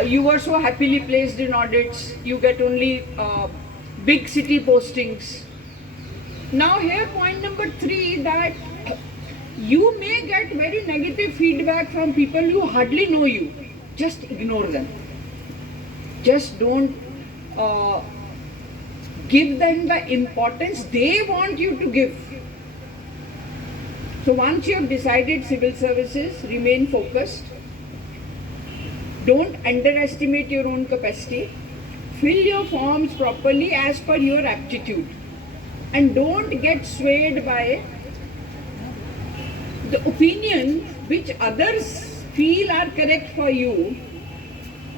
You were so happily placed in audits, you get only big city postings. Now here point number 3, that you may get very negative feedback from people who hardly know you. Just ignore them. Just don't give them the importance they want you to give. So once you have decided civil services, remain focused. Don't underestimate your own capacity. Fill your forms properly as per your aptitude. And don't get swayed by the opinion which others feel are correct for you,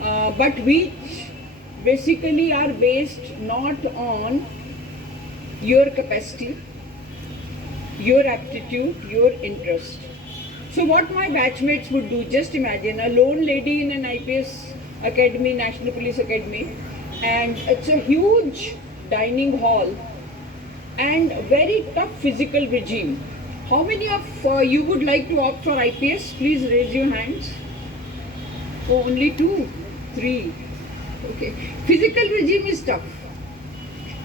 but which basically are based not on your capacity, your aptitude, your interest. So what my batchmates would do, just imagine a lone lady in an IPS academy, National Police Academy, and it's a huge dining hall and very tough physical regime. How many of you would like to opt for IPS? Please raise your hands. Oh, only 2, 3. Okay. Physical regime is tough.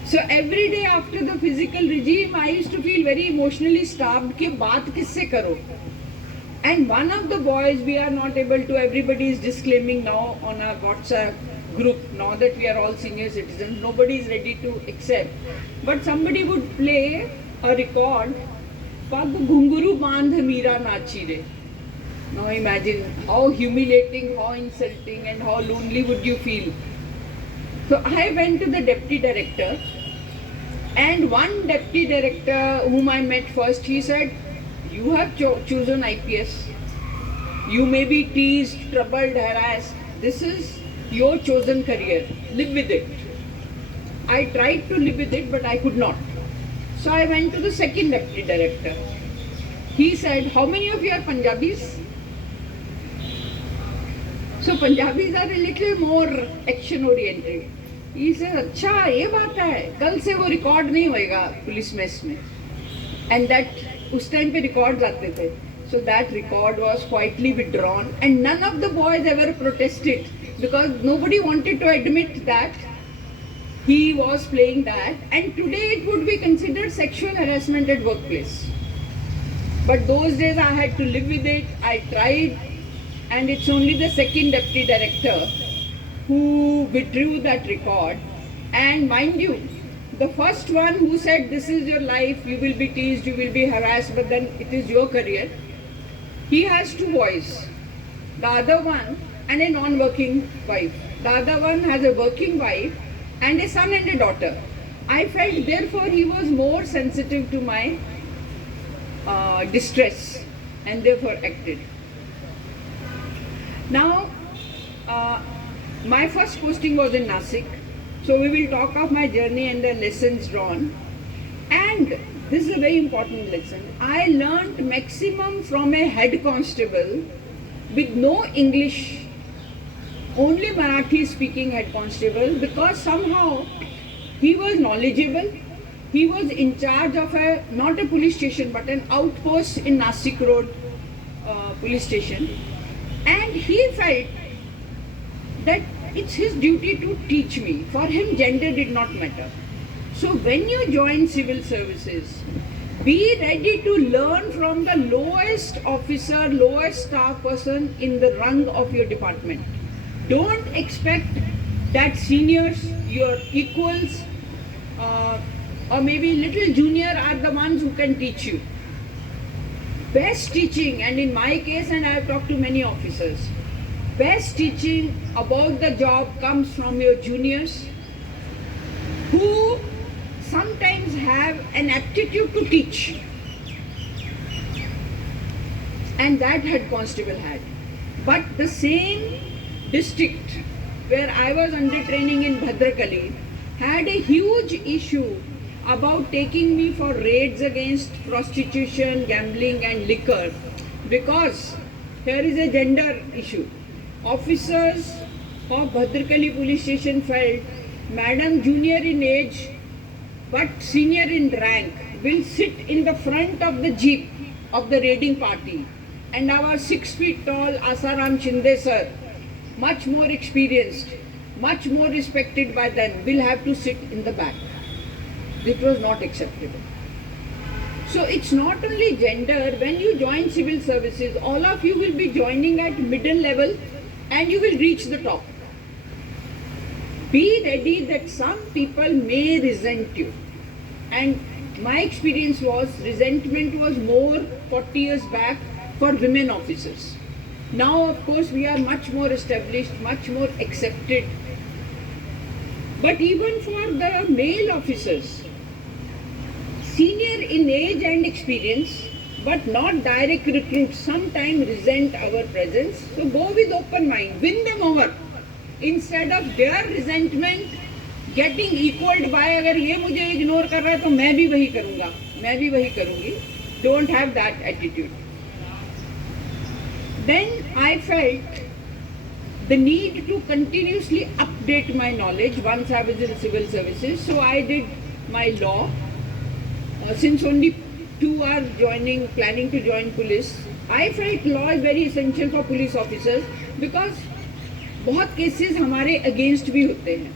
So every day after the physical regime, I used to feel very emotionally starved. Ki baat kisse karo? And one of the boys, we are not able to, everybody is disclaiming now on our WhatsApp group, now that we are all senior citizens, nobody is ready to accept. But somebody would play a record, Pag Ghunguru Bandh Meera Nachi Re. Now imagine how humiliating, how insulting and how lonely would you feel. So I went to the deputy director, and one deputy director whom I met first, he said, you have chosen IPS. You may be teased, troubled, harassed. This is your chosen career. Live with it. I tried to live with it, but I could not. So I went to the second deputy director. He said, how many of you are Punjabis? So Punjabis are a little more action oriented. He said, अच्छा ये बात है, कल से वो record नहीं होएगा police mess में. And that उस टाइम पे रिकॉर्ड्स आते थे. So that record was quietly withdrawn, and none of the boys ever protested because nobody wanted to admit that he was playing that, and today it would be considered sexual harassment at workplace. But those days I had to live with it. I tried, and it's only the second deputy director who withdrew that record. And mind you, the first one who said this is your life, you will be teased, you will be harassed, but then it is your career, he has 2 boys. The other one and a non-working wife. The other one has a working wife and a son and a daughter. I felt therefore he was more sensitive to my distress and therefore acted. Now, my first posting was in Nasik. So we will talk of my journey and the lessons drawn. And this is a very important lesson. I learnt maximum from a head constable with no English, only Marathi speaking head constable, because somehow he was knowledgeable. He was in charge of not a police station but an outpost in Nasik Road police station. And he felt that it's his duty to teach me. For him, gender did not matter. So when you join civil services, be ready to learn from the lowest officer, lowest staff person in the rung of your department. Don't expect that seniors, your equals, or maybe little junior are the ones who can teach you. Best teaching, and in my case, and I have talked to many officers, best teaching about the job comes from your juniors who sometimes have an aptitude to teach, and that head constable had. But the same district where I was under training in Bhadrakali had a huge issue about taking me for raids against prostitution, gambling and liquor, because here is a gender issue. Officers of Bhadrakali police station felt, Madam junior in age but senior in rank will sit in the front of the jeep of the raiding party, and our 6 feet tall Asaram Shinde sir much more experienced, much more respected by them, will have to sit in the back. It was not acceptable. So it's not only gender. When you join civil services, all of you will be joining at middle level and you will reach the top. Be ready that some people may resent you. And my experience was resentment was more 40 years back for women officers. Now, of course, we are much more established, much more accepted. But even for the male officers, senior in age and experience, but not direct recruits, sometimes resent our presence. So go with open mind, win them over. Instead of their resentment getting equaled by अगर ये मुझे ignore कर रहा है तो मैं भी वही करूँगा, मैं भी वही करूँगी. Don't have that attitude. Then I felt the need to continuously update my knowledge once I was in civil services. So I did my law. Since only 2 are planning to join police, I felt law is very essential for police officers because बहुत cases हमारे against भी होते हैं.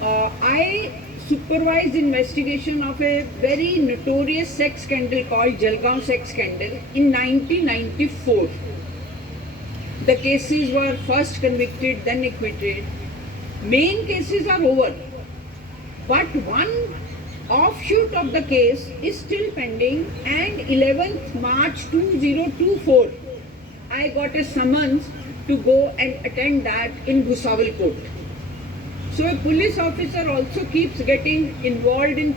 I supervised investigation of a very notorious sex scandal called Jalgaon sex scandal in 1994. The cases were first convicted, then acquitted. Main cases are over, but one offshoot of the case is still pending, and 11th March 2024, I got a summons to go and attend that in Bhusawal court. So a police officer also keeps getting involved in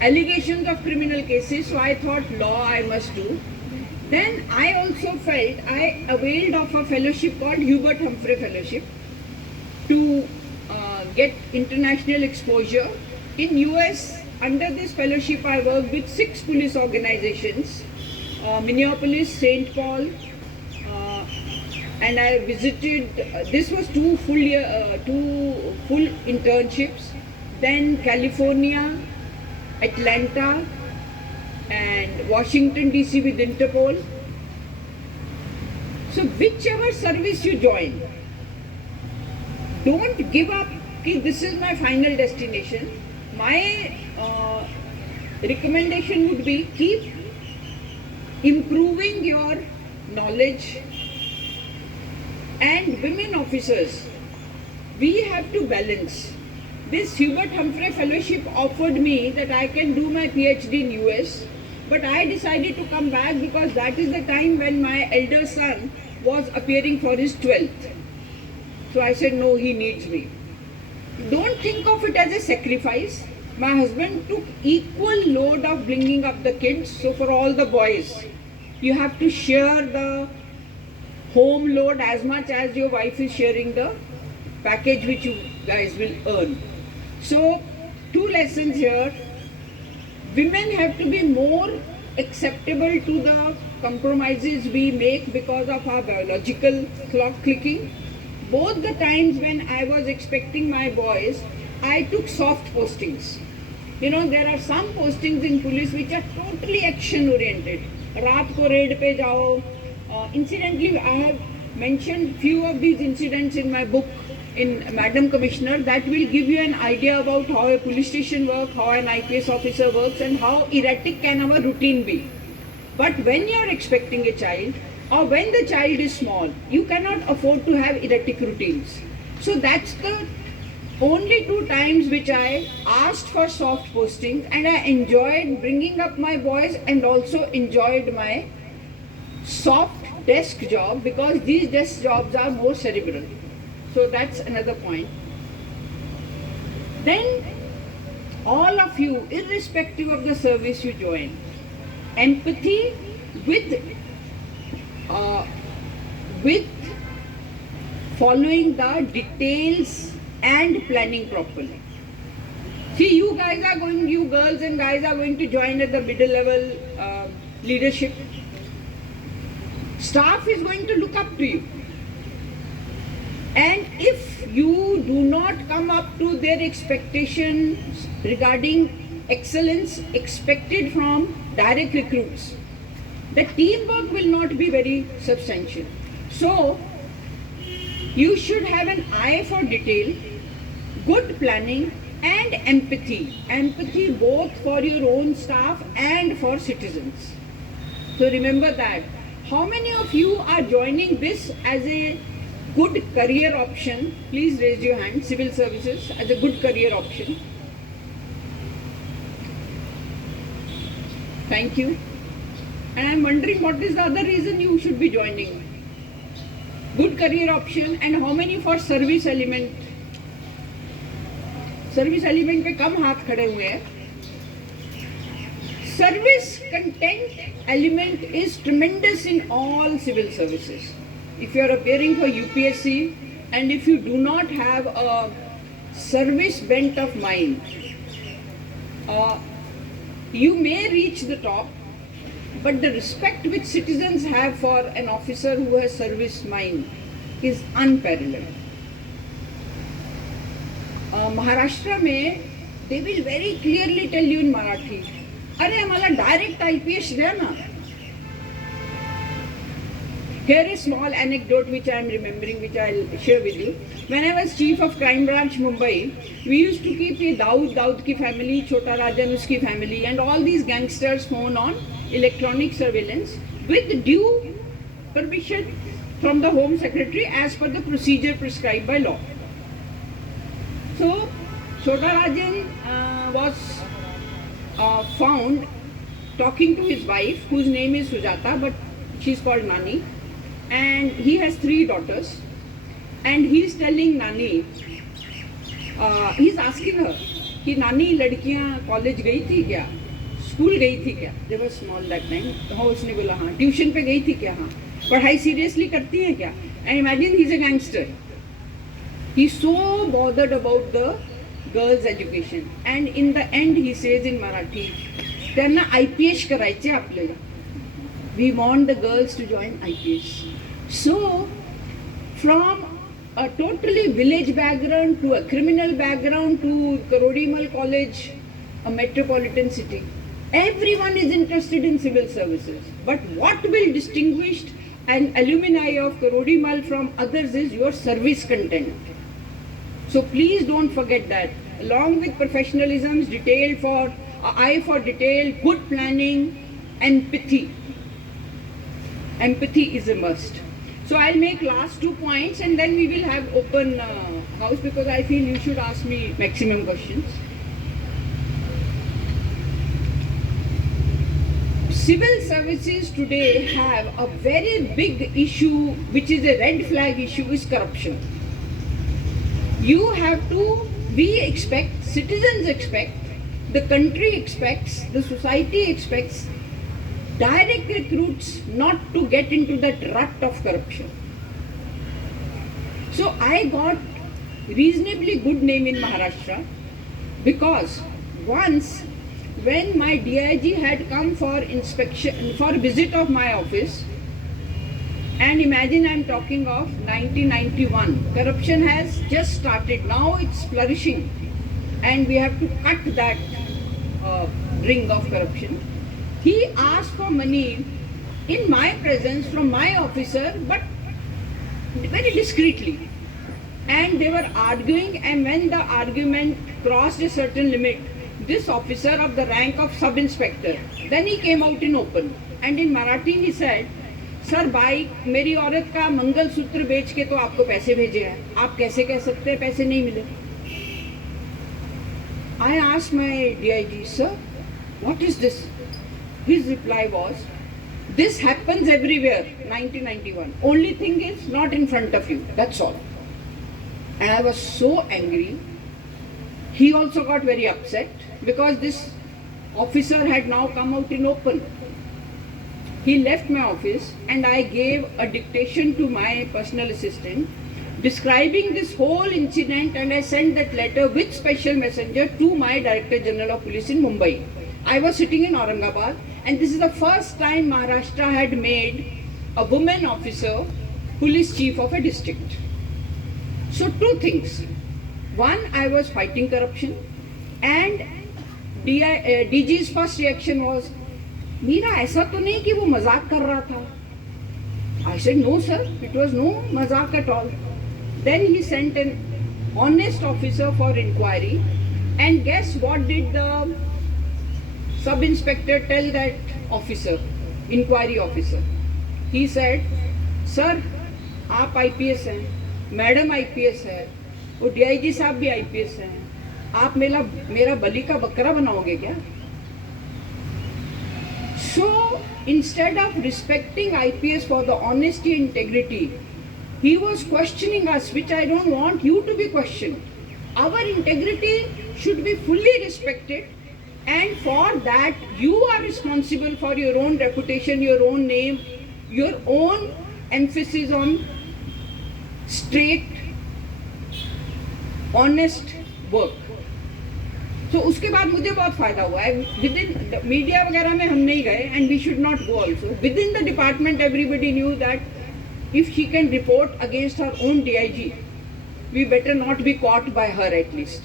allegations of criminal cases, so I thought law I must do. Then I also felt I availed of a fellowship called Hubert Humphrey Fellowship to get international exposure. In US, under this fellowship, I worked with 6 police organizations, Minneapolis, St. Paul, and I visited, this was 2 full internships, then California, Atlanta, and Washington DC with Interpol. So whichever service you join, don't give up, okay, this is my final destination. My recommendation would be keep improving your knowledge. And women officers, we have to balance. This Hubert Humphrey Fellowship offered me that I can do my PhD in US, but I decided to come back because that is the time when my elder son was appearing for his 12th. So I said, no, he needs me. Don't think of it as a sacrifice. My husband took equal load of bringing up the kids. So for all the boys, you have to share the home load as much as your wife is sharing the package which you guys will earn. So 2 lessons here. Women have to be more acceptable to the compromises we make because of our biological clock clicking. Both the times when I was expecting my boys, I took soft postings. You know, there are some postings in police which are totally action oriented. Raat ko raid pe jao. Incidentally, I have mentioned few of these incidents in my book in Madam Commissioner that will give you an idea about how a police station works, how an IPS officer works, and how erratic can our routine be. But when you are expecting a child, or when the child is small, you cannot afford to have erratic routines. So that's the only 2 times which I asked for soft postings, and I enjoyed bringing up my boys and also enjoyed my soft desk job because these desk jobs are more cerebral. So that's another point. Then all of you, irrespective of the service you join, empathy with following the details and planning properly. See, you girls and guys are going to join at the middle level leadership. Staff is going to look up to you. And if you do not come up to their expectations regarding excellence expected from direct recruits, the teamwork will not be very substantial. So, You should have an eye for detail, good planning and empathy. Empathy both for your own staff and for citizens. So remember that. How many of you are joining this as a good career option? Please raise your hand. Civil services as a good career option. Thank you. And I'm wondering what is the other reason you should be joining. Good career option. And how many for service element? Service element पे कम हाथ खड़े हुए हैं. Service content element is tremendous in all civil services. If you are appearing for UPSC and if you do not have a service bent of mind, you may reach the top, but the respect which citizens have for an officer who has service mind is unparalleled. Maharashtra में they will very clearly tell you in Marathi, अरे हमारा direct IPS है ना. Here is small anecdote which I am remembering, which I will share with you. When I was chief of crime branch Mumbai, we used to keep a Daud ki family, Chota Rajan uski family, and all these gangsters phone on electronic surveillance with due permission from the Home Secretary as per the procedure prescribed by law. So Chota Rajan was found talking to his wife, whose name is Sujata, but she's called Nani, and he has 3 daughters, and he's telling Nani, he's asking her कि नानी लड़कियां college गई थी क्या, school गई थी क्या. They were small that time. हाँ, उसने बोला हाँ. ट्यूशन पे गई थी क्या, हाँ. पढ़ाई सीरियसली करती है क्या. And imagine he's a gangster. He's so bothered about the girls' education, and in the end he says in Marathi, त्यांना IPS करायचे आपल्याला. We want the girls to join IPS. So, from a totally village background to a criminal background to Karodimal College, a metropolitan city, everyone is interested in civil services. But what will distinguish an alumni of Karodimal from others is your service content. So please don't forget that. Along with professionalism, eye for detail, good planning, empathy. Empathy is a must. So I'll make last 2 points and then we will have open house, because I feel you should ask me maximum questions. Civil services today have a very big issue, which is a red flag issue, is corruption. You have to, we expect, citizens expect, the country expects, the society expects direct recruits not to get into that rut of corruption. So I got reasonably good name in Maharashtra, because once when my DIG had come for inspection, for visit of my office, and imagine I'm talking of 1991, corruption has just started, now it's flourishing, and we have to cut that ring of corruption. He asked for money in my presence from my officer, but very discreetly. And they were arguing, and when the argument crossed a certain limit, this officer of the rank of sub-inspector, then he came out in open. And in Marathi he said, sir भाई मेरी औरत का मंगलसूत्र बेच के तो आपको पैसे भेजे हैं, आप कैसे कह सकते हैं पैसे नहीं मिले. I asked my DIG, sir, what is this? His reply was, this happens everywhere, 1991. Only thing is not in front of you, that's all. And I was so angry. He also got very upset because this officer had now come out in open. He left my office and I gave a dictation to my personal assistant describing this whole incident, and I sent that letter with special messenger to my Director General of Police in Mumbai. I was sitting in Aurangabad, and this is the first time Maharashtra had made a woman officer police chief of a district. So 2 things. One, I was fighting corruption, and DG's first reaction was, Meera ऐसा तो नहीं कि वो मजाक कर रहा था. I said, no sir, it was no मजाक at all. Then he sent an honest officer for inquiry, and guess what did the sub-inspector tell that officer, inquiry officer? He said, sir, आप IPS हैं, madam IPS है, वो DIG साहब भी IPS हैं, आप मेरा बलि का बकरा बनाओगे क्या? So instead of respecting IPS for the honesty and integrity, he was questioning us, which I don't want you to be questioned. Our integrity should be fully respected, and for that you are responsible for your own reputation, your own name, your own emphasis on straight, honest work. So उसके बाद मुझे बहुत फायदा हुआ है. Within media वगैरह में हम नहीं गए, and we should not go also. Within the department everybody knew that if she can report against her own DIG, we better not be caught by her at least.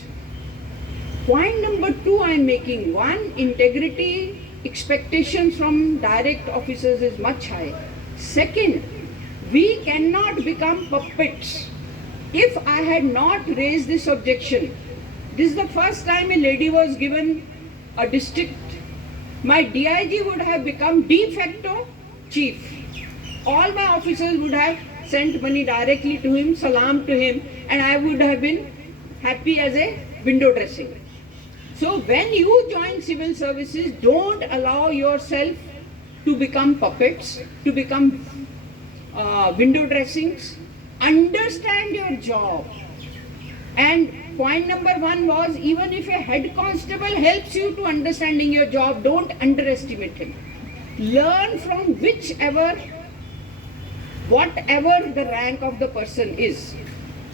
Point number 2 I am making. 1, integrity expectations from direct officers is much high. Second, we cannot become puppets. If I had not raised this objection, this is the first time a lady was given a district, my DIG would have become de facto chief. All my officers would have sent money directly to him, salam to him, and I would have been happy as a window dressing. So when you join civil services, don't allow yourself to become puppets, to become window dressings. Understand your job. And point number 1 was, even if a head constable helps you to understanding your job, don't underestimate him. Learn from whatever the rank of the person is,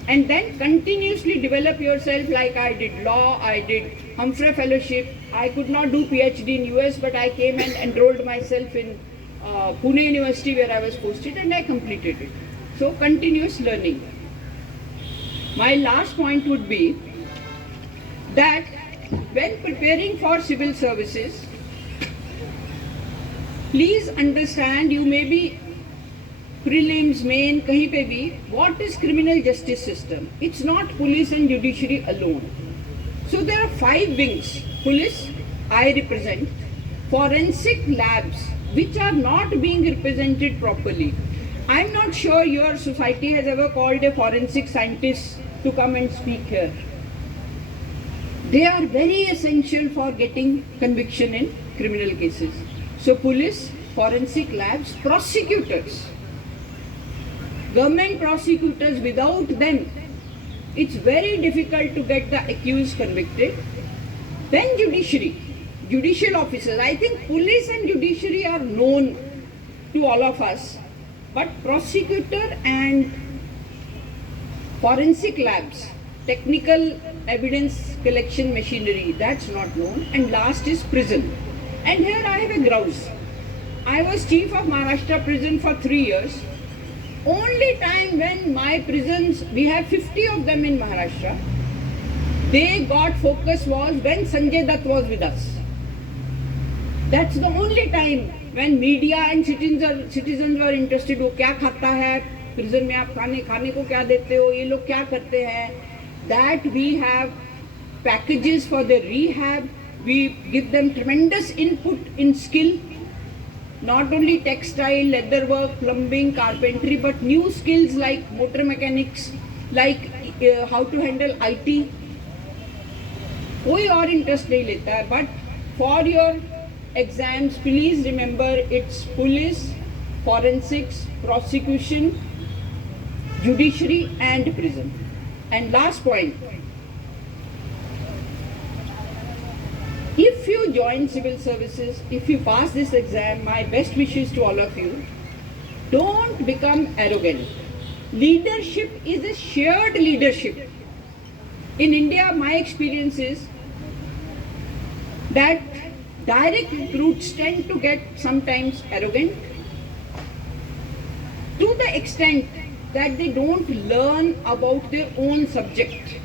and then continuously develop yourself. Like I did law, I did Humphrey Fellowship. I could not do PhD in US, but I came and enrolled myself in Pune University where I was posted, and I completed it. So continuous learning. My last point would be that when preparing for civil services, please understand, you may be prelims, main, kahin pe bhi, what is criminal justice system? It's not police and judiciary alone. So there are 5 wings. Police, I represent. Forensic labs, which are not being represented properly. I'm not sure your society has ever called a forensic scientist to come and speak here. They are very essential for getting conviction in criminal cases. So police, forensic labs, prosecutors, government prosecutors, without them, it's very difficult to get the accused convicted. Then judiciary, judicial officers. I think police and judiciary are known to all of us, but prosecutor and forensic labs, technical evidence collection machinery, that's not known. And last is prison. And here I have a grouse. I was chief of Maharashtra prison for 3 years. Only time when my prisons, we have 50 of them in Maharashtra, they got focus was when Sanjay Dutt was with us. That's the only time when media and citizens were interested. वो क्या खाता है prison में, आप खाने को क्या देते हो, ये लोग क्या करते हैं. That we have packages for the rehab. We give them tremendous input in skill. Not only textile, leather work, plumbing, carpentry, but new skills like motor mechanics, like how to handle IT. कोई और interest नहीं लेता है. But for your exams, please remember it's police, forensics, prosecution, judiciary and prison. And last point, if you join civil services, if you pass this exam, my best wishes to all of you, don't become arrogant. Leadership is a shared leadership. In India, my experience is that direct recruits tend to get sometimes arrogant to the extent that they don't learn about their own subject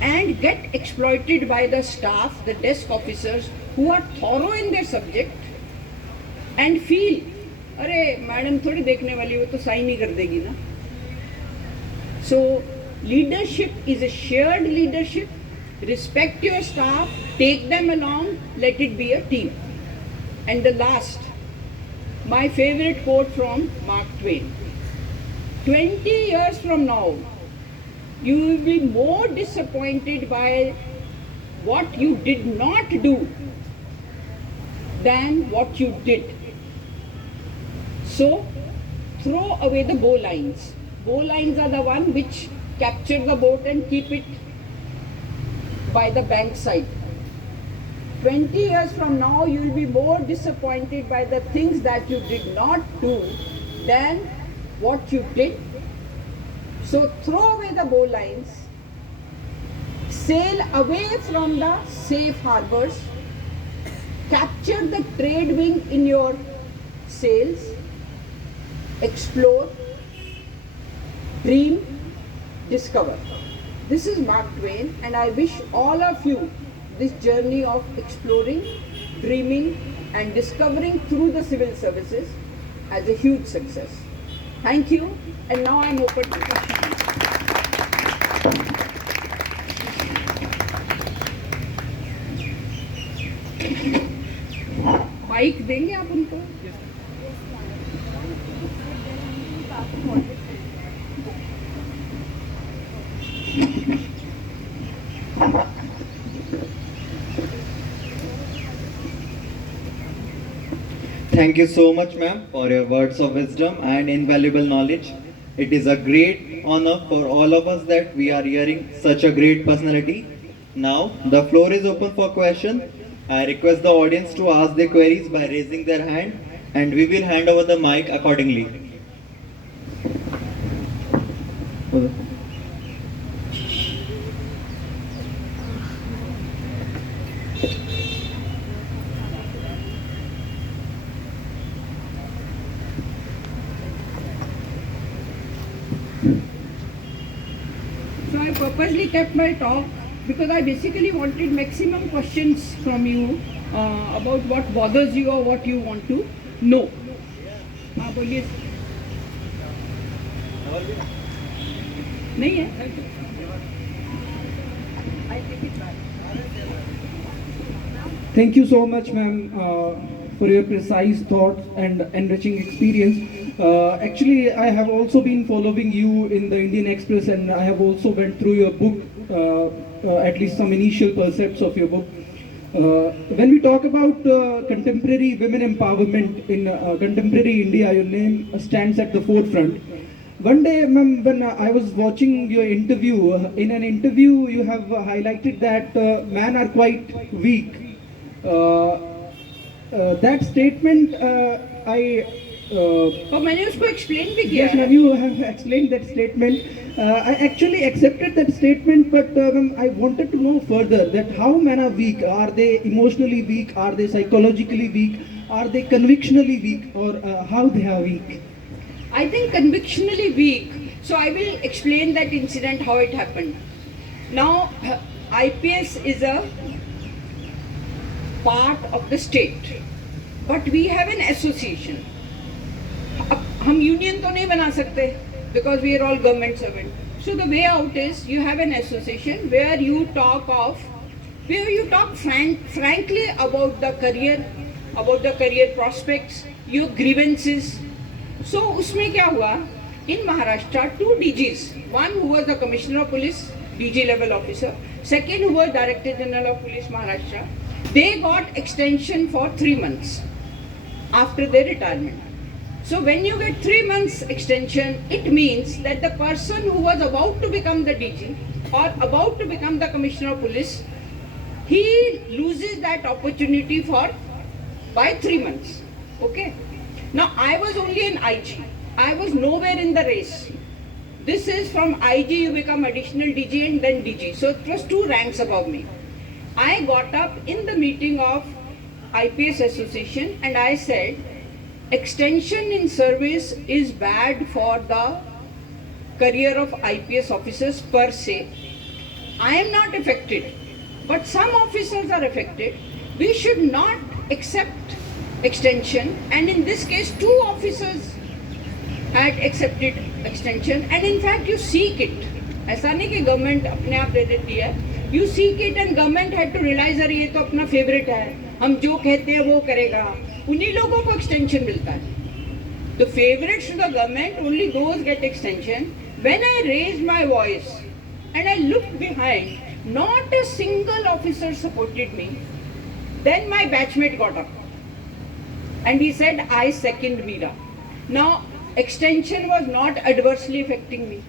and get exploited by the staff, the desk officers who are thorough in their subject and feel अरे madam थोड़ी देखने वाली, वो तो sign ही कर देगी ना. So leadership is a shared leadership. Respect your staff, take them along, let it be a team. And the last, my favorite quote from Mark Twain. 20 years from now, you will be more disappointed by what you did not do than what you did. So, throw away the bowlines. Bowlines are the one which capture the boat and keep it by the bank side. 20 years from now, you will be more disappointed by the things that you did not do than what you did. So throw away the bowlines, sail away from the safe harbors, capture the trade wind in your sails, explore, dream, discover. This is Mark Twain, and I wish all of you this journey of exploring, dreaming and discovering through the civil services as a huge success. Thank you, and now I am open to questions. Mic देंगे आप उनको? Thank you so much, ma'am, for your words of wisdom and invaluable knowledge. It is a great honor for all of us that we are hearing such a great personality. Now, the floor is open for questions. I request the audience to ask their queries by raising their hand, and we will hand over the mic accordingly. So I purposely kept my talk because I basically wanted maximum questions from you about what bothers you or what you want to know. हाँ बोलिए. नहीं है? Thank you so much, ma'am, for your precise thoughts and enriching experience. Actually, I have also been following you in the Indian Express, and I have also went through your book, at least some initial percepts of your book. When we talk about contemporary women empowerment in contemporary India, your name stands at the forefront. One day, ma'am, when I was watching your interview, in an interview you have highlighted that men are quite weak. That statement मैंने उसको explain भी किया. Yes, ma'am, you have explained that statement. I actually accepted that statement, but I wanted to know further that how men are weak. Are they emotionally weak? Are they psychologically weak? Are they convictionally weak? Or how they are weak? I think convictionally weak. So I will explain that incident, how it happened. Now, IPS is a part of the state, but we have an association. हम union तो नहीं बना सकते because we are all government servant. So the way out is you have an association where you talk frankly about the career prospects, your grievances. So उसमें क्या हुआ? In Maharashtra, 2 DGs, one who was the Commissioner of Police, DG level officer, second who was Director General of Police Maharashtra, they got extension for 3 months after their retirement. So when you get 3 months extension, it means that the person who was about to become the DG or about to become the Commissioner of Police, he loses that opportunity by 3 months. Okay. Now I was only an IG. I was nowhere in the race. This is from IG you become additional DG and then DG. So it was 2 ranks above me. I got up in the meeting of IPS Association and I said, extension in service is bad for the career of IPS officers per se. I am not affected, but some officers are affected. We should not accept extension, and in this case, 2 officers had accepted extension, and in fact, you seek it. ऐसा नहीं कि government अपने आप दे देती है. You seek it, and government had to realize अरे ये तो अपना फेवरेट है, हम जो कहते हैं वो करेगा. उन्हीं लोगों को extension मिलता है. The favorites to the government, only those get extension. When I raised my voice and I looked behind, not a single officer supported me. Then my batchmate got up and he said, I second Meera. Now, extension was not adversely affecting me.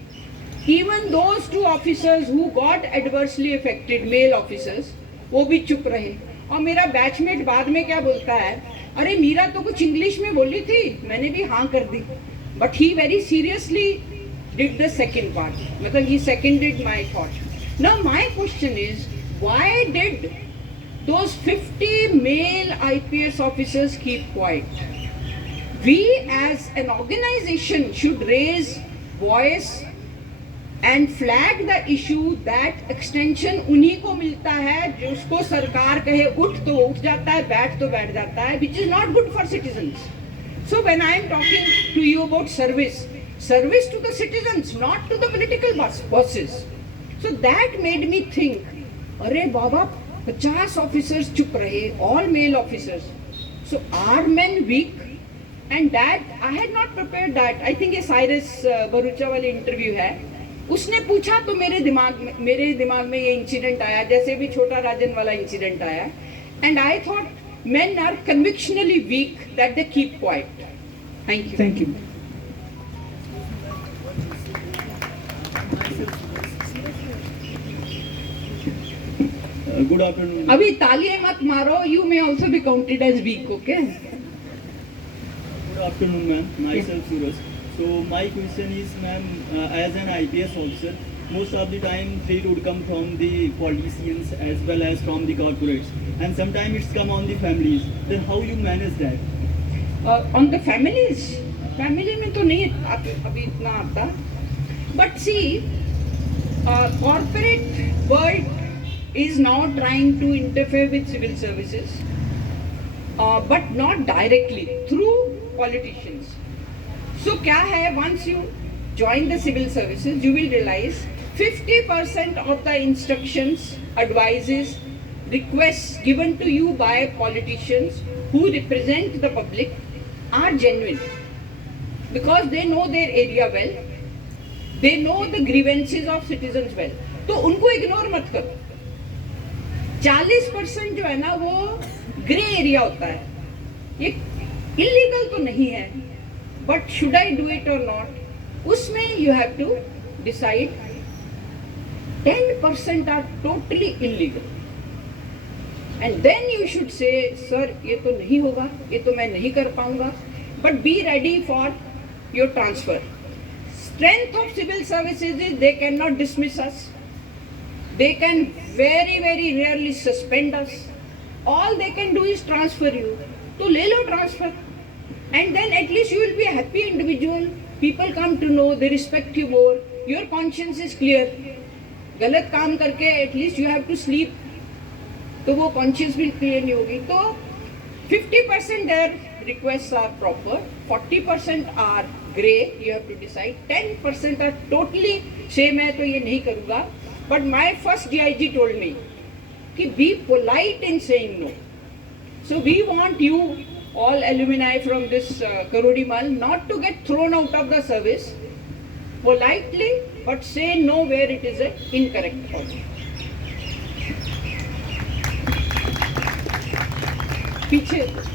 Even those 2 officers who got adversely affected, male officers, वो भी चुप रहे. और मेरा batchmate बाद में क्या बोलता है, अरे मीरा तो कुछ इंग्लिश में बोली थी, मैंने भी हाँ कर दी. But he very seriously did the second part. मतलब he seconded my thought. Now my question is, why did those 50 male IPS officers keep quiet? We as an organization should raise voice and flag the issue that extension उन्हीं को मिलता है जिसको सरकार कहे उठ तो उठ जाता है, बैठ तो बैठ जाता है, which is not good for citizens. So when I am talking to you about service to the citizens, not to the political bosses. So that made me think, अरे बाबा 50 officers चुप रहे, all male officers. So are men weak? And that I had not prepared that. I think ये Cyrus Bharucha वाले interview है, उसने पूछा तो मेरे दिमाग में ये इंसिडेंट आया, जैसे भी छोटा राजन वाला इंसिडेंट आया. And I thought men are convictionally weak that they keep quiet. Thank you. Thank you. Good afternoon. अभी तालियां मत मारो. You may also be counted as weak, okay? Good afternoon, ma'am. Myself Suraj. So my question is, ma'am, as an IPS officer, most of the time threat would come from the politicians as well as from the corporates, and sometimes it's come on the families. Then how you manage that? On the families, family में तो नहीं अभी इतना आता. But see, corporate world is now trying to interfere with civil services, but not directly, through politicians. So क्या है, once you join the civil services, you will realize 50% of the instructions, advices, requests given to you by politicians who represent the public are genuine, because they know their area well, they know the grievances of citizens well. तो उनको ignore मत करो. 40% जो है ना वो grey area होता है. ये इलीगल तो नहीं है, but should I do it और नॉट, उसमें you have to decide. 10% are totally illegal, and then you should say sir ये तो नहीं होगा, ये तो मैं नहीं कर पाऊंगा, but be ready for your transfer. Strength of civil services is they cannot dismiss us. They can very rarely suspend us. All they can do is transfer you. तो ले लो transfer, and then at least you will be a happy individual. People come to know, they respect you more. Your conscience is clear. गलत काम करके at least you have to sleep. तो वो conscience भी clear नहीं होगी. तो 50% their requests are proper, 40% are grey, you have to decide, 10% are totally say मैं तो ये नहीं करूँगा. But my first DIG told me कि be polite in saying no. So we want you all alumni from this Karodimal not to get thrown out of the service. Politely, but say no where it is an incorrect order. पीछे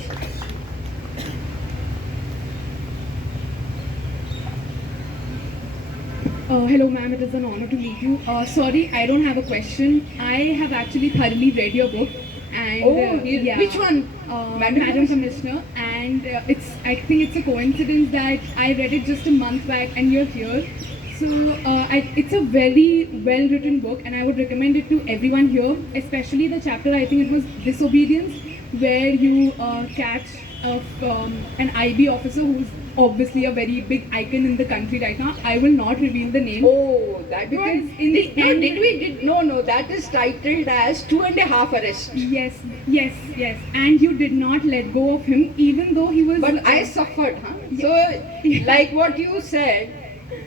Hello ma'am, it is an honor to meet you. Sorry, I don't have a question. I have actually thoroughly read your book, and which one? Madam Commissioner, and I think it's a coincidence that I read it just a month back and you're here. So it's a very well written book, and I would recommend it to everyone here, especially the chapter, I think it was disobedience, where you catch an IB officer who's obviously a very big icon in the country right now. I will not reveal the name. Oh, that Because was in the no, end- did we? Did no? That is titled as 2.5 arrests. Yes. And you did not let go of him, even though he was. But I suffered, huh? So, like what you said,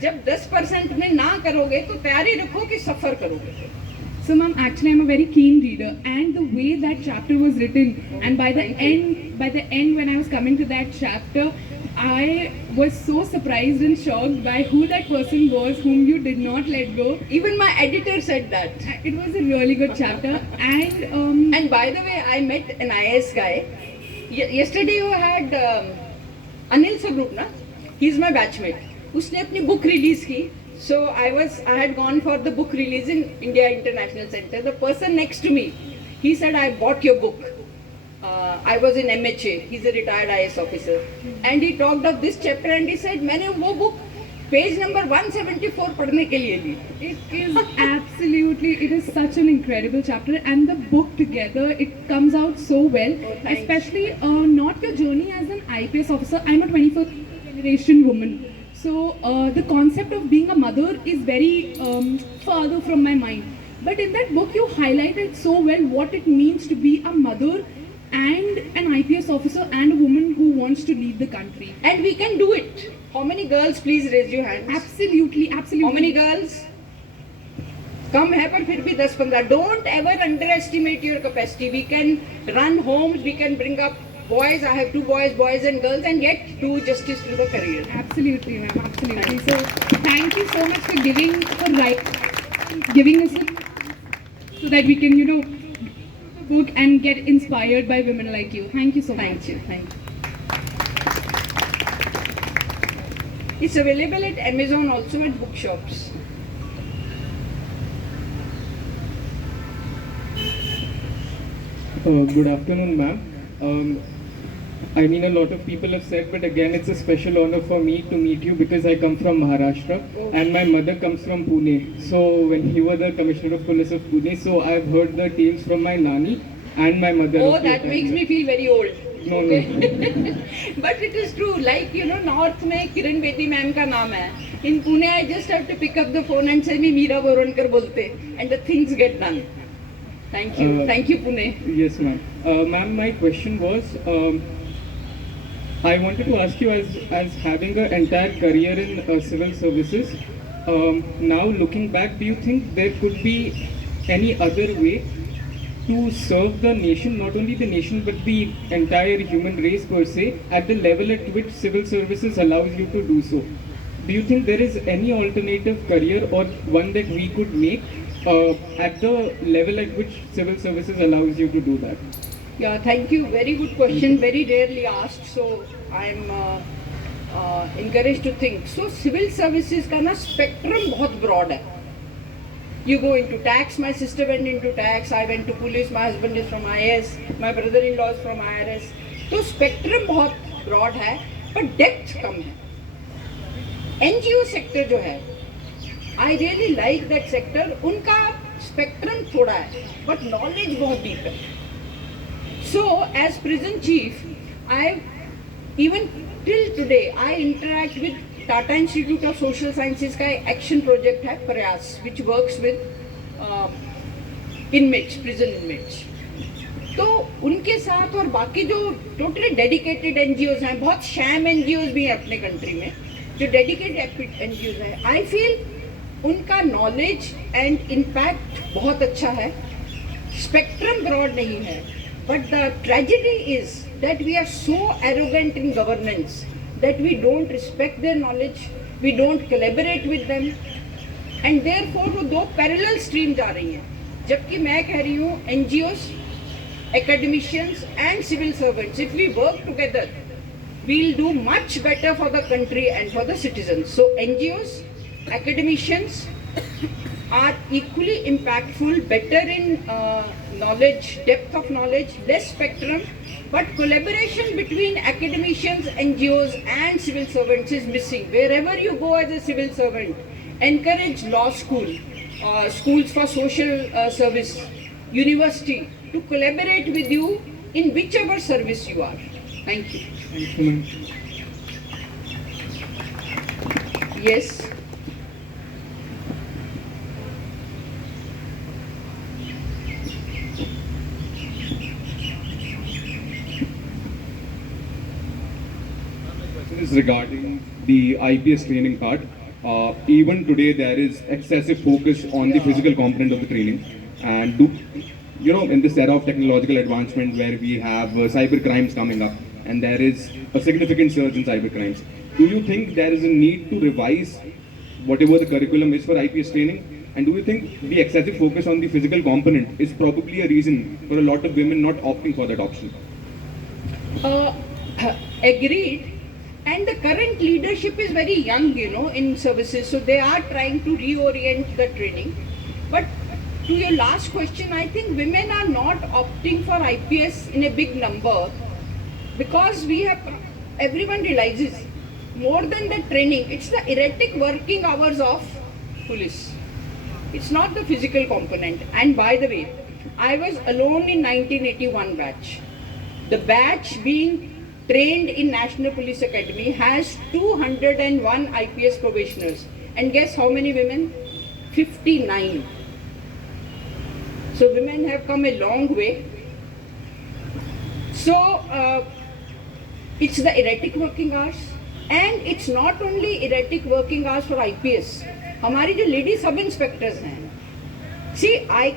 जब 10% में ना करोगे तो तैयारी रखो कि सफर करोगे. So, ma'am, actually, I'm a very keen reader, and the way that chapter was written, and by the end, when I was coming to that chapter, I was so surprised and shocked by who that person was whom you did not let go. Even my editor said that. It was a really good chapter, and And by the way, I met an IAS guy. Yesterday you had Anil Swarup, na? He's my batchmate. उसने अपनी book release की. So I had gone for the book release in India International Center. The person next to me, he said, I bought your book. I was in MHA. He's a retired IAS officer. And he talked of this chapter and he said, मैंने वो book page number 174 पढ़ने के लिए ली. it is such an incredible chapter, and the book together, it comes out so well. Oh, thanks. Especially not your journey as an IPS officer. I'm a 21st generation woman. So the concept of being a mother is very farther from my mind. But in that book, you highlighted so well what it means to be a mother and an IPS officer and a woman who wants to lead the country. And we can do it. How many girls? Please raise your hands. Absolutely. How many girls? कम है पर फिर भी 10-15. Don't ever underestimate your capacity. We can run homes. We can bring up boys. I have 2 boys and girls, and yet do justice to the career. Absolutely, ma'am. Absolutely. So, thank you so much for giving us it, so that we can, do the book and get inspired by women like you. Thank you so much. Thank you. It's available at Amazon, also at bookshops. Good afternoon, ma'am. I mean, a lot of people have said, but again, it's a special honor for me to meet you because I come from Maharashtra and my mother comes from Pune. So, when you were the Commissioner of Police of Pune, so I've heard the tales from my nani and my mother. Oh, that makes me feel very old. No. But it is true. Like, North में Kiran Bedi ma'am का नाम है. In Pune, I just have to pick up the phone and say, "मैं मीरा बोरनकर बोलते," and the things get done. Thank you. Thank you, Pune. Yes, ma'am. Ma'am, my question was, I wanted to ask you, as having an entire career in civil services, now looking back, do you think there could be any other way to serve the nation, not only the nation but the entire human race per se, at the level at which civil services allows you to do so? Do you think there is any alternative career or one that we could make at the level at which civil services allows you to do that? Yeah, thank you. Very good question. Very rarely asked. So I'm encouraged to think. So civil services का ना spectrum बहुत broad है. You go into tax. My sister went into tax. I went to police. My husband is from IAS. My brother-in-law is from IRS. तो spectrum बहुत broad है, but depth कम है. NGO sector जो है, I really like that sector. उनका spectrum थोड़ा है, but knowledge बहुत deep है. So as prison chief, even till today, I interact with Tata Institute of Social Sciences का action project है प्रयास, which works with inmates, prison inmates. तो उनके साथ और बाकी जो totally dedicated NGOs हैं, बहुत sham NGOs भी हैं अपने country में, जो dedicated NGOs हैं, I feel उनका knowledge and impact बहुत अच्छा है. Spectrum broad नहीं है, but the tragedy is that we are so arrogant in governance that we don't respect their knowledge, we don't collaborate with them, and therefore वो दो parallel streams आ रही हैं. जबकि मैं कह रही हूँ NGOs, academicians and civil servants, if we work together, we'll do much better for the country and for the citizens. So NGOs, academicians are equally impactful, better in knowledge, depth of knowledge, less spectrum, but collaboration between academicians, NGOs and civil servants is missing. Wherever you go as a civil servant, encourage law school, schools for social service, university to collaborate with you in whichever service you are. Thank you. Thank you, ma'am. Yes. Question is regarding the IPS training part. Even today, there is excessive focus on the physical component of the training, and in this era of technological advancement, where we have cyber crimes coming up, and there is a significant surge in cyber crimes, do you think there is a need to revise whatever the curriculum is for IPS training? And do you think the excessive focus on the physical component is probably a reason for a lot of women not opting for that option? Agreed. And the current leadership is very young, in services, so they are trying to reorient the training. But to your last question, I think women are not opting for IPS in a big number because everyone realizes more than the training, it's the erratic working hours of police. It's not the physical component. And by the way, I was alone in 1981 batch. The batch being trained in National Police Academy has 201 IPS probationers. And guess how many women? 59. So women have come a long way. So it's the erratic working hours, and it's not only erratic working hours for IPS. हमारी जो lady sub inspectors हैं, see, I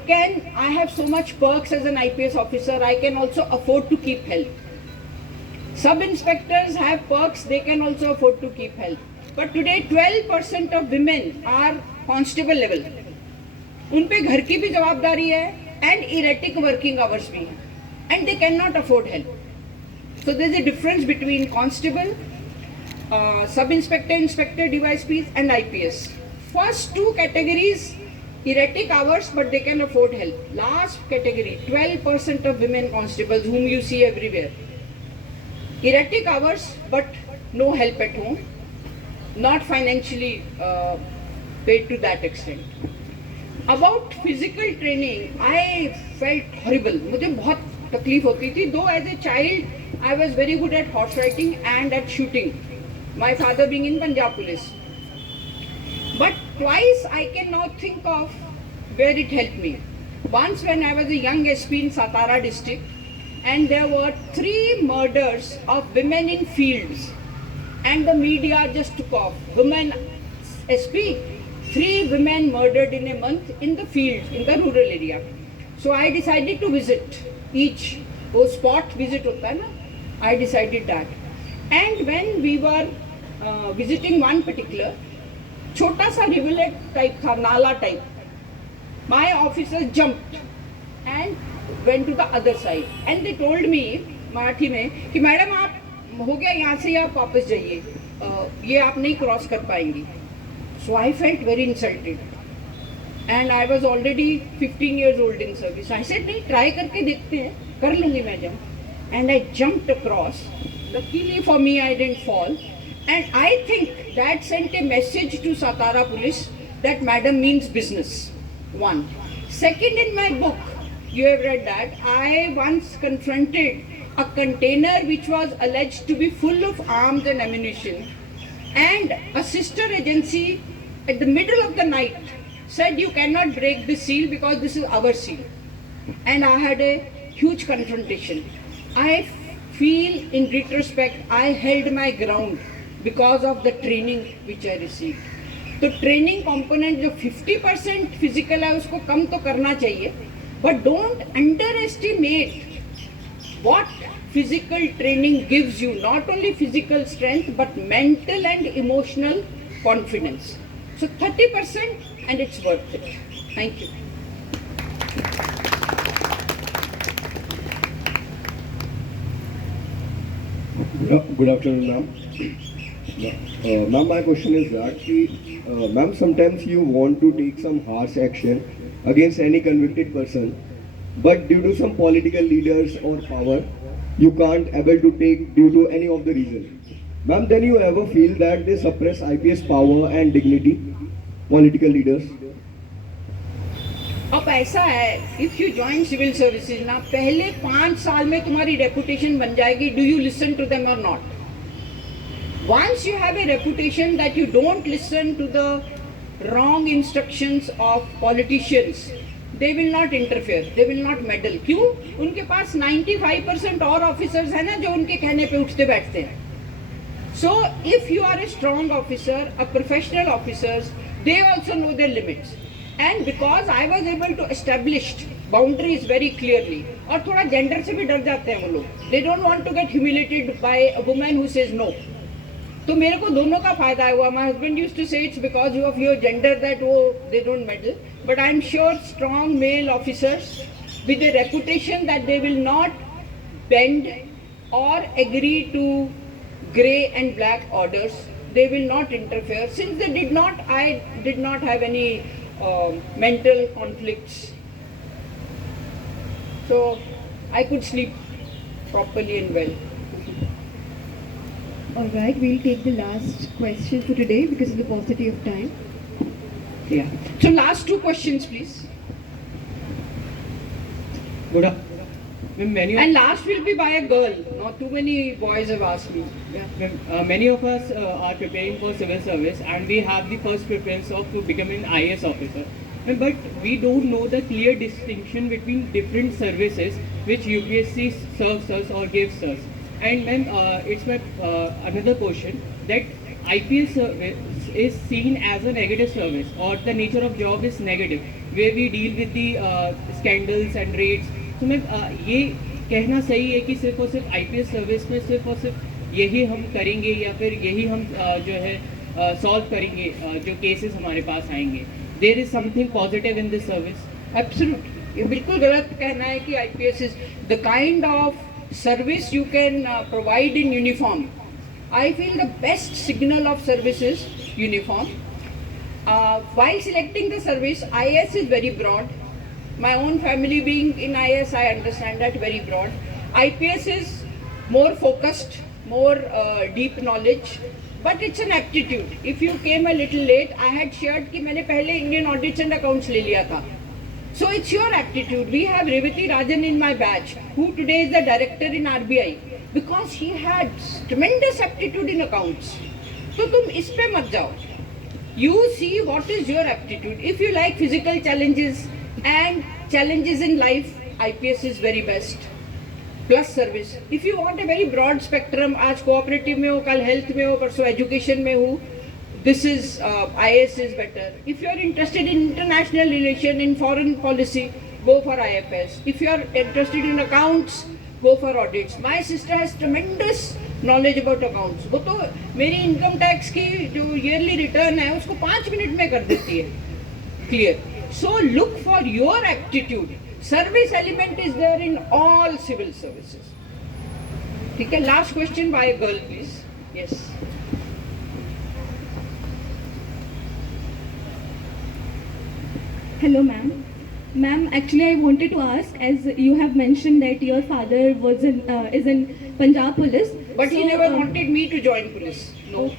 have so much perks as an IPS officer. I can also afford to keep health. Sub inspectors have perks, they can also afford to keep health. But today 12% of women are constable level. उन पे घर की भी जवाबदारी है and erratic working hours भी हैं, and they cannot afford help. So there is a difference between constable, sub inspector, inspector, DYSPs and IPS. First two categories, erratic hours, but they can afford help. Last category, 12% of women constables whom you see everywhere. Erratic hours, but no help at home, not financially paid to that extent. About physical training, I felt horrible. मुझे बहुत तकलीफ होती थी. Though as a child, I was very good at horse riding and at shooting. My father being in Punjab Police. But twice I can now think of where it helped me. Once when I was a young SP in Satara district, and there were 3 murders of women in fields, and the media just took off. Women SP, 3 women murdered in a month in the fields, in the rural area. So I decided to visit each. वो spot visit होता है ना, I decided that. And when we were visiting one particular, छोटा सा rivulet type था, नाला type, my officers jumped and went to the other side, and they told me Marathi में कि मैडम आप हो गया यहाँ से, आप वापस जाइए, ये आप नहीं क्रॉस कर पाएंगी. So I felt very insulted, and I was already 15 years old in service. I said नहीं, try करके देखते हैं, कर लूँगी मैं jump. And I jumped across. Luckily for me, I didn't fall. And I think that sent a message to Satara Police that madam means business. One. Second, in my book, you have read that, I once confronted a container which was alleged to be full of arms and ammunition, and a sister agency at the middle of the night said you cannot break this seal because this is our seal. And I had a huge confrontation. I feel in retrospect I held my ground because of the training which I received. तो training component जो 50% physical है उसको कम तो करना चाहिए, but don't under estimate what physical training gives you, not only physical strength but mental and emotional confidence. So 30% and it's worth it. Thank you. Good afternoon, ma'am. Ma'am, my question is that, ma'am, sometimes you want to take some harsh action against any convicted person, but due to some political leaders or power, you can't able to take due to any of the reason. Ma'am, then you ever feel that they suppress IPS power and dignity, political leaders? अब ऐसा है, if you join civil services ना, पहले 5 साल में तुम्हारी reputation बन जाएगी, do you listen to them और not. Once you have a reputation that you don't listen to the wrong instructions of politicians, they will not interfere, they will not meddle. क्यों? उनके पास 95% और officers हैं ना जो उनके कहने पे उठते बैठते हैं. So if you are a strong officer, a professional officers, they also know their limits. And because I was able to establish boundaries very clearly, और थोड़ा gender से भी डर जाते हैं वो लोग. They don't want to get humiliated by a woman who says no. तो मेरे को दोनों का फायदा हुआ. My husband used to say it's because of your gender that they don't meddle. But I'm sure strong male officers with a reputation that they will not bend or agree to grey and black orders, they will not interfere. Since they did not, I did not have any mental conflicts. So I could sleep properly and well. All right, we'll take the last question for today because of the paucity of time. Yeah. So last two questions, please. Good. Many And last will be by a girl. Not too many boys have asked me. Yeah. many of us are preparing for civil service, and we have the first preference of becoming an IAS officer. But we don't know the clear distinction between different services which UPSC serves us or gives us. And then it's my another question that IPS service is seen as a negative service, or the nature of job is negative, where we deal with the scandals and raids. तो मैं ये कहना सही है कि सिर्फ और सिर्फ IPS सर्विस में सिर्फ और सिर्फ यही हम करेंगे या फिर यही हम जो है सॉल्व करेंगे जो केसेस हमारे पास आएंगे. There is something positive in this service. Absolutely. ये बिल्कुल गलत कहना है कि IPS is the kind of service you can provide in uniform. I feel the best signal of service is uniform. While selecting the service, IAS is very broad. My own family being in IAS, I understand that very broad. IPS is more focused, more deep knowledge, but it's an aptitude. If you came a little late, I had shared कि मैंने पहले Indian Audits and Accounts ले लिया था. So it's your aptitude. We have Revati Rajan in my batch, who today is the director in RBI, because he had tremendous aptitude in accounts. So तुम इस पे मत जाओ. You see what is your aptitude. If you like physical challenges and challenges in life, IPS is very best. Plus service. If you want a very broad spectrum, आज cooperative में हो, कल health में हो, परसों education में हो, this is IAS is better. If you are interested in international relation, in foreign policy, go for IFS. If you are interested in accounts, go for audits. My sister has tremendous knowledge about accounts. वो तो मेरी income tax की जो yearly return है उसको 5 minute में कर देती है. Clear. So look for your aptitude. Service element is there in all civil services. ठीक है. Last question by a girl, please. Yes. Hello, ma'am. Ma'am, actually, I wanted to ask, as you have mentioned that your father was is in Punjab Police, But he never wanted me to join police. No.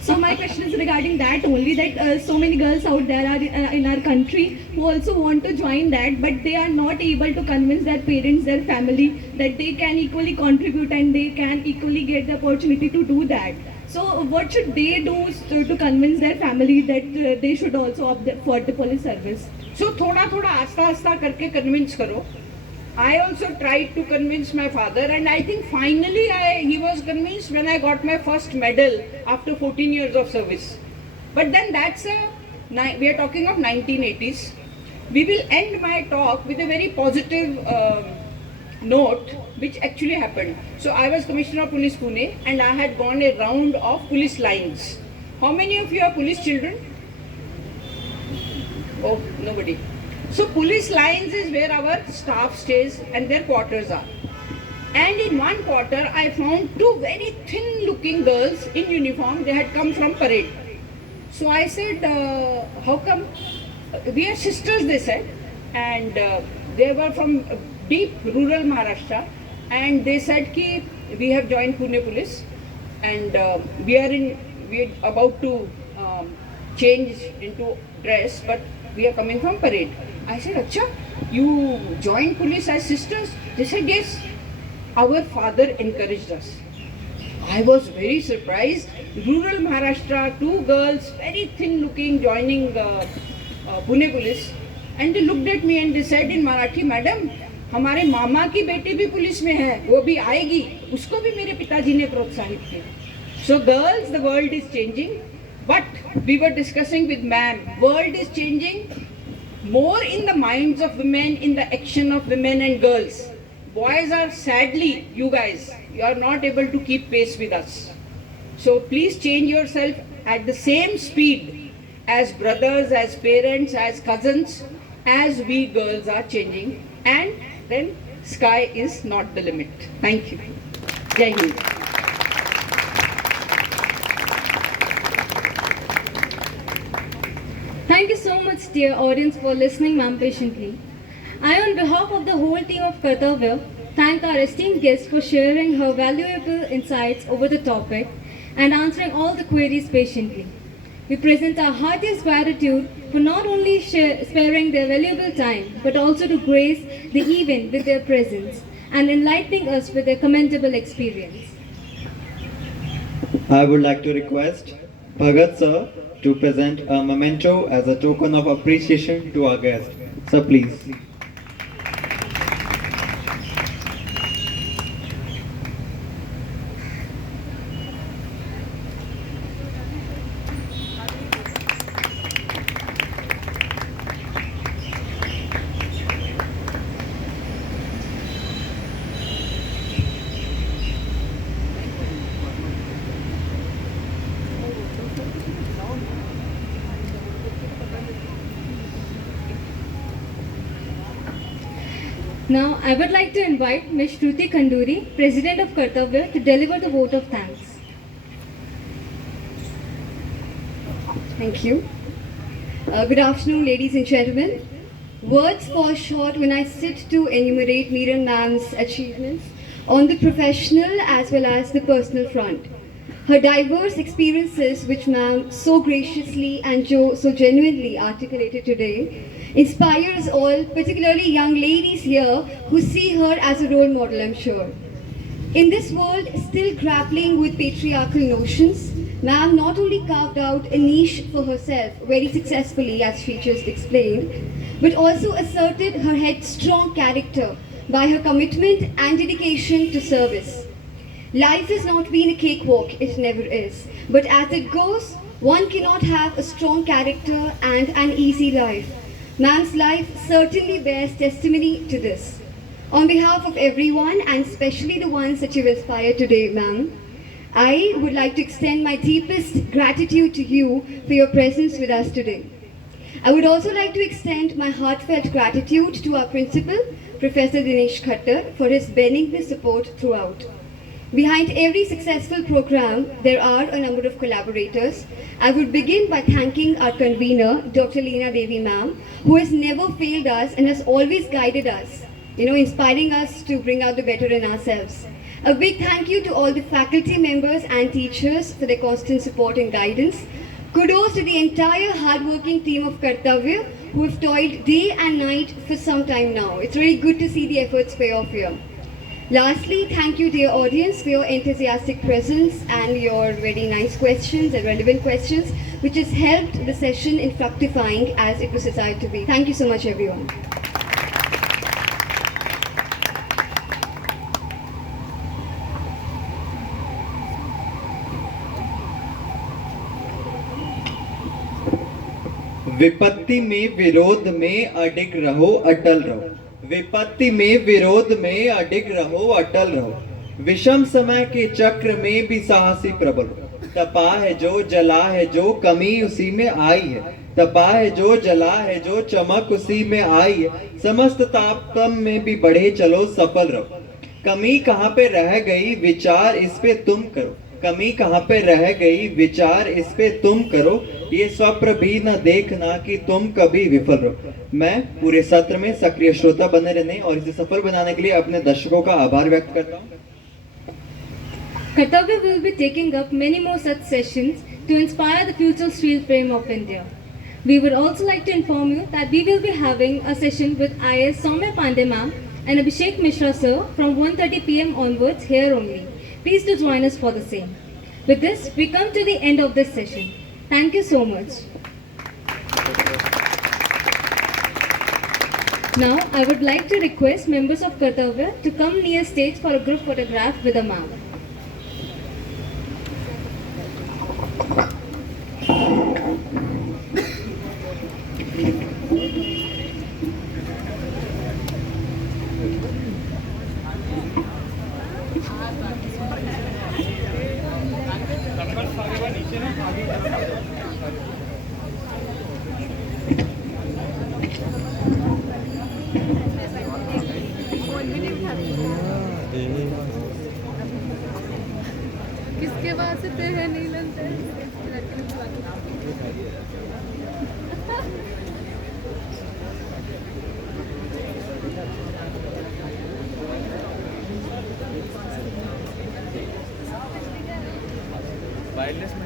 So my question is regarding that only, that so many girls out there are in our country who also want to join that, but they are not able to convince their parents, their family, that they can equally contribute and they can equally get the opportunity to do that. So what should they do to convince their family that they should also opt for the police service? So थोड़ा थोड़ा आस्ता आस्ता करके convince करो. I also tried to convince my father, and I think finally he was convinced when I got my first medal after 14 years of service. But then we are talking of 1980s. We will end my talk with a very positive note which actually happened. So I was Commissioner of Police Pune, and I had gone a round of police lines. How many of you are police children? Oh, nobody. So police lines is where our staff stays and their quarters are. And in one quarter, I found two very thin looking girls in uniform. They had come from parade. So I said, how come? We are sisters, they said. And they were from deep rural Maharashtra. And they said, ki, we have joined Pune Police. And we are about to change into dress, but we are coming from parade. I said, Acha, you joined police as sisters? They said, yes. Our father encouraged us. I was very surprised. Rural Maharashtra, two girls, very thin looking, joining Pune police. And they looked at me and they said in Marathi, Madam, हमारे मामा की बेटी भी police में है, वो भी आएगी, उसको भी मेरे पिताजी ने प्रोत्साहित किया. So girls, the world is changing. But we were discussing with ma'am, world is changing more in the minds of women, in the action of women and girls. Boys are sadly, you guys, you are not able to keep pace with us. So please change yourself at the same speed as brothers, as parents, as cousins, as we girls are changing. And then sky is not the limit. Thank you. Jai Hind. Thank you so much, dear audience, for listening, ma'am, patiently. I, on behalf of the whole team of Kartavya, thank our esteemed guest for sharing her valuable insights over the topic and answering all the queries patiently. We present our heartiest gratitude for not only sparing their valuable time, but also to grace the event with their presence and enlightening us with their commendable experience. I would like to request Bhagat sir to present a memento as a token of appreciation to our guest. Sir, please. Now, I would like to invite Ms. Shruti Khanduri, President of Kartavya, to deliver the vote of thanks. Thank you. Good afternoon, ladies and gentlemen. Words fall short when I sit to enumerate Meeran ma'am's achievements on the professional as well as the personal front. Her diverse experiences, which ma'am so graciously and so genuinely articulated today, inspires all, particularly young ladies here who see her as a role model, I'm sure. In this world still grappling with patriarchal notions, ma'am not only carved out a niche for herself very successfully, as she just explained, but also asserted her headstrong character by her commitment and dedication to service. Life has not been a cakewalk, it never is. But as it goes, one cannot have a strong character and an easy life. Ma'am's life certainly bears testimony to this. On behalf of everyone, and especially the ones that you've inspired today, ma'am, I would like to extend my deepest gratitude to you for your presence with us today. I would also like to extend my heartfelt gratitude to our principal, Professor Dinesh Khattar, for his benignant support throughout. Behind every successful program, there are a number of collaborators. I would begin by thanking our convener, Dr. Leena Devi ma'am, who has never failed us and has always guided us, inspiring us to bring out the better in ourselves. A big thank you to all the faculty members and teachers for their constant support and guidance. Kudos to the entire hardworking team of Kartavya who have toiled day and night for some time now. It's really good to see the efforts pay off here. Lastly, thank you, dear audience, for your enthusiastic presence and your very nice questions and relevant questions, which has helped the session in fructifying as it was desired to be. Thank you so much, everyone. विपत्ति में विरोध में अडिग रहो अटल रहो, विपत्ति में विरोध में अडिग रहो अटल रहो, विषम समय के चक्र में भी साहसी प्रबल हो, तपा है जो जला है जो कमी उसी में आई है, तपा है जो जला है जो चमक उसी में आई है, समस्त ताप कम में भी बढ़े चलो सफल रहो, कमी कहाँ पे रह गई विचार इस पे तुम करो, कमी कहाँ पे रह गई विचार इस पे तुम करो, ये स्वप्न भी न देखना कि तुम कभी विफल रहो। मैं पूरे सत्र में सक्रिय श्रोता बने रहने और इसे सफल बनाने के लिए अपने दर्शकों का आभार व्यक्त करता हूँ। Kartavya will be taking up many more such sessions to inspire the future steel frame of India. We would also like to inform you that we will be having a session with IS Soumya Pandey ma'am and Abhishek Mishra sir from 1:30 p.m. onwards here only. Please do join us for the same. With this, we come to the end of this session. Thank you so much. Now, I would like to request members of Kartavya to come near stage for a group photograph with a ma'am. किसके वास्ते है नीलन से Wireless में